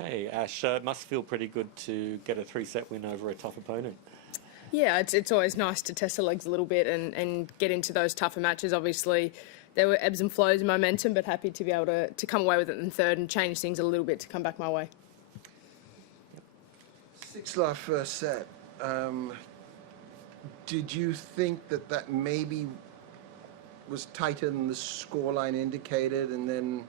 Okay, Ash, it must feel pretty good to get a three-set win over a tough opponent. Yeah, it's always nice to test the legs a little bit and get into those tougher matches. Obviously, there were ebbs and flows in momentum, but happy to be able to come away with it in third and change things a little bit to come back my way. 6-love first set. Did you think that maybe was tighter than the scoreline indicated, and then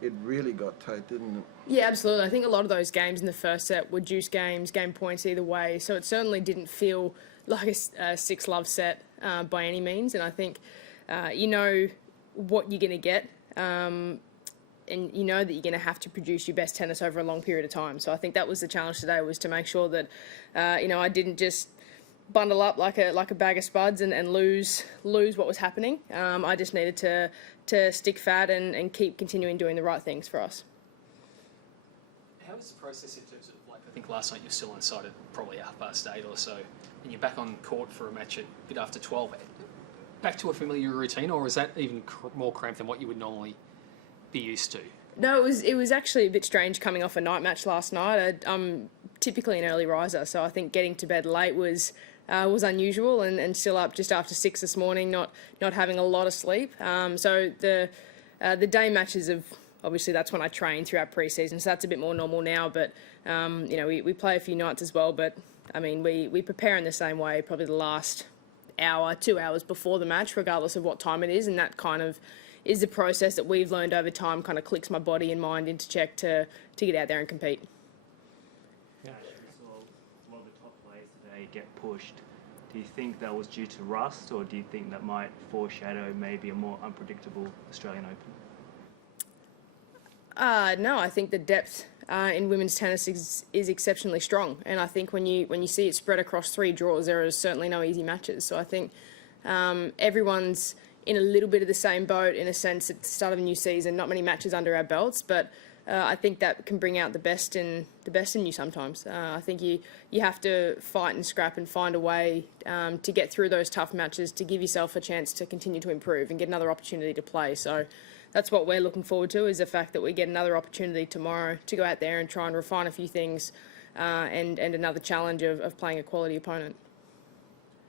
it really got tight, didn't it? Yeah, absolutely. I think a lot of those games in the first set were juice games, game points either way. So it certainly didn't feel like a 6-love set by any means. And I think you know what you're going to get, and you know that you're going to have to produce your best tennis over a long period of time. So I think that was the challenge today, was to make sure that I didn't just bundle up like a bag of spuds and lose what was happening. I just needed to stick fat and keep continuing doing the right things for us. How was the process in terms of, like, I think last night you were still on site at probably 8:30 or so, and you're back on court for a match at a bit after 12. Back to a familiar routine, or is that even more cramped than what you would normally be used to? No, it was actually a bit strange coming off a night match last night. I'm typically an early riser, so I think getting to bed late was unusual, and still up just after 6 this morning, not having a lot of sleep. So the day matches have, obviously that's when I train throughout pre-season, so that's a bit more normal now. But we play a few nights as well. But I mean, we prepare in the same way, probably the last hour, 2 hours before the match, regardless of what time it is, and that kind of is the process that we've learned over time. Kind of clicks my body and mind into check to get out there and compete. Yeah, we saw a lot of the top players today get pushed. Do you think that was due to rust, or do you think that might foreshadow maybe a more unpredictable Australian Open? No, I think the depth in women's tennis is exceptionally strong, and I think when you see it spread across 3 draws, there are certainly no easy matches. So I think everyone's in a little bit of the same boat, in a sense, at the start of a new season. Not many matches under our belts, but I think that can bring out the best in you sometimes. I think you have to fight and scrap and find a way to get through those tough matches, to give yourself a chance to continue to improve and get another opportunity to play. So that's what we're looking forward to, is the fact that we get another opportunity tomorrow to go out there and try and refine a few things, and another challenge of playing a quality opponent.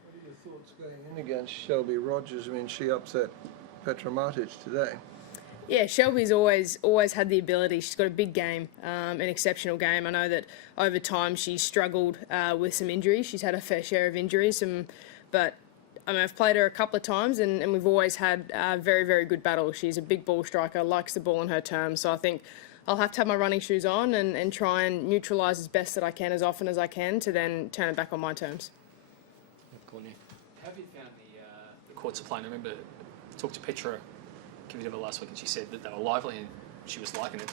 What are your thoughts going in against Shelby Rogers? I mean, she upset Petra Martic today. Yeah, Shelby's always had the ability. She's got a big game, an exceptional game. I know that over time she's struggled with some injuries. She's had a fair share of injuries, but I mean, I've played her a couple of times, and we've always had very, very good battles. She's a big ball striker, likes the ball in her terms. So I think I'll have to have my running shoes on and try and neutralise as best that I can, as often as I can, to then turn it back on my terms. How have you found the courts of play? I remember I talked to Petra Kvitova last week, and she said that they were lively and she was liking it.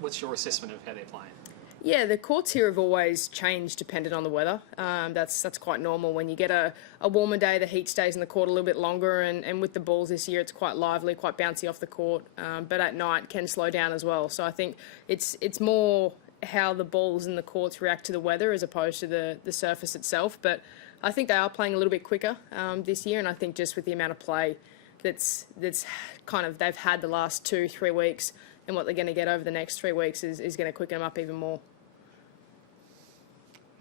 What's your assessment of how they're playing? Yeah, the courts here have always changed depending on the weather. That's quite normal. When you get a warmer day, the heat stays in the court a little bit longer, and with the balls this year, it's quite lively, quite bouncy off the court, but at night can slow down as well. So I think it's more how the balls in the courts react to the weather as opposed to the surface itself. But I think they are playing a little bit quicker this year, and I think just with the amount of play that's kind of they've had the last 2-3 weeks, and what they're going to get over the next 3 weeks is going to quicken them up even more.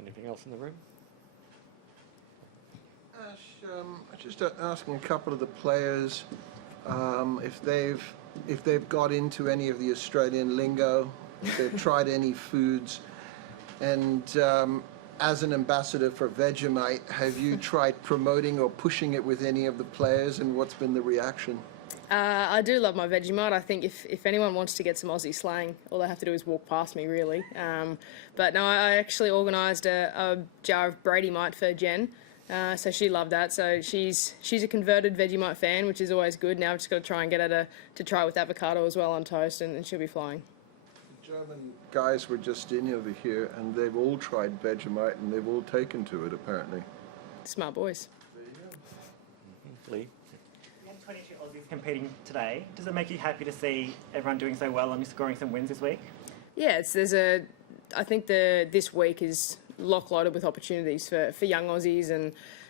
Anything else in the room? Ash, I'm just asking a couple of the players if they've got into any of the Australian lingo, if they've tried any foods, and as an ambassador for Vegemite, have you tried promoting or pushing it with any of the players, and what's been the reaction? I do love my Vegemite. I think if anyone wants to get some Aussie slang, all they have to do is walk past me, really. But no, I actually organised a jar of Bradymite for Jen, so she loved that. So she's a converted Vegemite fan, which is always good. Now I've just got to try and get her to try it with avocado as well on toast, and she'll be flying. The German guys were just in over here, and they've all tried Vegemite, and they've all taken to it, apparently. Smart boys. There you go. Lee? You had 22 Aussies competing today. Does it make you happy to see everyone doing so well and scoring some wins this week? Yeah, I think this week is lockloaded with opportunities for young Aussies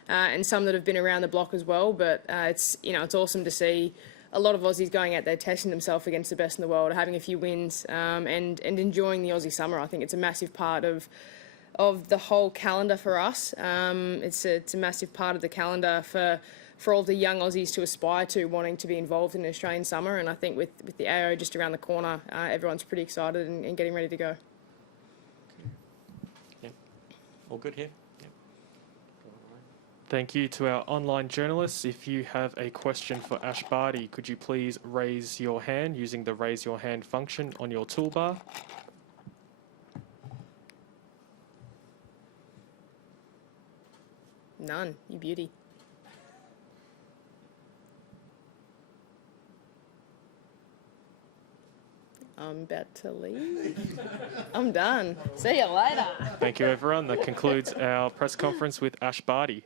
and some that have been around the block as well. But it's awesome to see a lot of Aussies going out there testing themselves against the best in the world, having a few wins, and enjoying the Aussie summer. I think it's a massive part of the whole calendar for us. It's a massive part of the calendar for all the young Aussies to aspire to, wanting to be involved in the Australian summer. And I think with the AO just around the corner, everyone's pretty excited and getting ready to go. Yep. All good here? Yep. Thank you to our online journalists. If you have a question for Ash Barty, could you please raise your hand using the raise your hand function on your toolbar? None, you beauty. I'm about to leave. I'm done. See you later. Thank you, everyone. That concludes our press conference with Ash Barty.